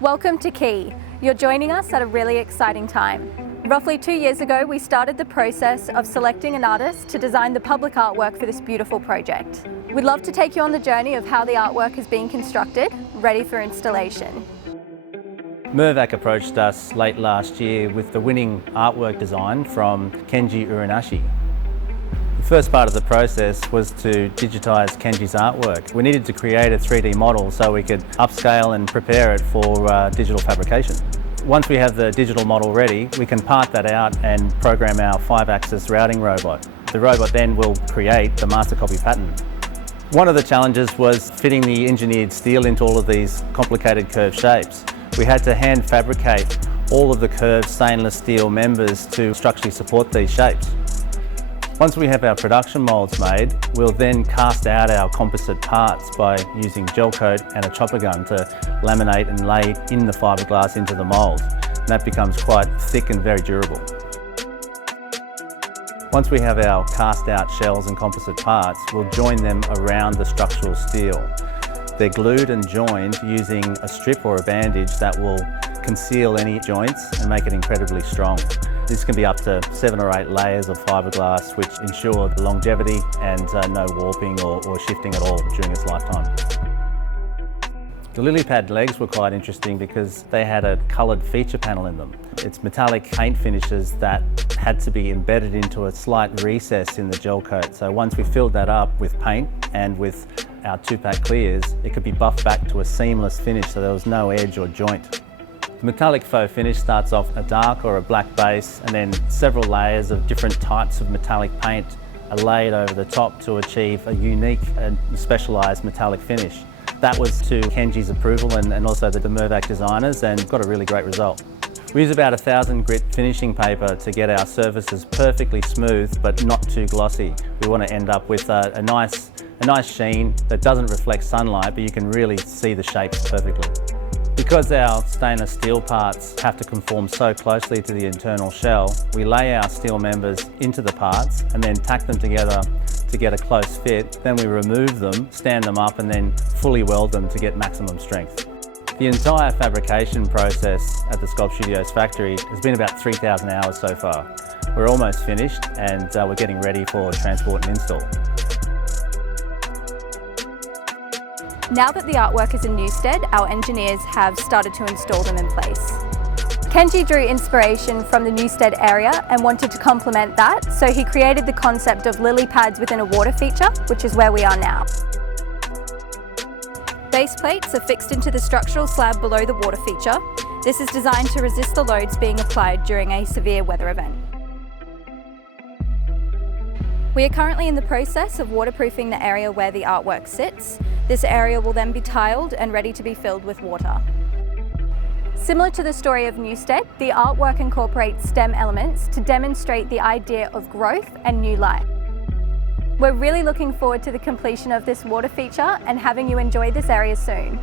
Welcome to Quay. You're joining us at a really exciting time. Roughly 2 years ago, we started the process of selecting an artist to design the public artwork for this beautiful project. We'd love to take you on the journey of how the artwork is being constructed, ready for installation. Mirvac approached us late last year with the winning artwork design from Kenji Uranishi. The first part of the process was to digitise Kenji's artwork. We needed to create a 3D model so we could upscale and prepare it for digital fabrication. Once we have the digital model ready, we can part that out and program our 5-axis routing robot. The robot then will create the master copy pattern. One of the challenges was fitting the engineered steel into all of these complicated curved shapes. We had to hand fabricate all of the curved stainless steel members to structurally support these shapes. Once we have our production moulds made, we'll then cast out our composite parts by using gel coat and a chopper gun to laminate and lay in the fiberglass into the mould. And that becomes quite thick and very durable. Once we have our cast out shells and composite parts, we'll join them around the structural steel. They're glued and joined using a strip or a bandage that will conceal any joints and make it incredibly strong. This can be up to 7 or 8 layers of fiberglass which ensure the longevity and no warping or shifting at all during its lifetime. The lily pad legs were quite interesting because they had a coloured feature panel in them. It's metallic paint finishes that had to be embedded into a slight recess in the gel coat. So once we filled that up with paint and with our 2-pack clears, it could be buffed back to a seamless finish so there was no edge or joint. The metallic faux finish starts off a dark or a black base, and then several layers of different types of metallic paint are laid over the top to achieve a unique and specialised metallic finish. That was to Kenji's approval and also the Mirvac designers, and got a really great result. We use about 1,000 grit finishing paper to get our surfaces perfectly smooth but not too glossy. We want to end up with a nice sheen that doesn't reflect sunlight, but you can really see the shapes perfectly. Because our stainless steel parts have to conform so closely to the internal shell, we lay our steel members into the parts and then tack them together to get a close fit. Then we remove them, stand them up and then fully weld them to get maximum strength. The entire fabrication process at the Sculpt Studios factory has been about 3,000 hours so far. We're almost finished and we're getting ready for transport and install. Now that the artwork is in Newstead, our engineers have started to install them in place. Kenji drew inspiration from the Newstead area and wanted to complement that, so he created the concept of lily pads within a water feature, which is where we are now. Base plates are fixed into the structural slab below the water feature. This is designed to resist the loads being applied during a severe weather event. We are currently in the process of waterproofing the area where the artwork sits. This area will then be tiled and ready to be filled with water. Similar to the story of Newstead, the artwork incorporates STEM elements to demonstrate the idea of growth and new life. We're really looking forward to the completion of this water feature and having you enjoy this area soon.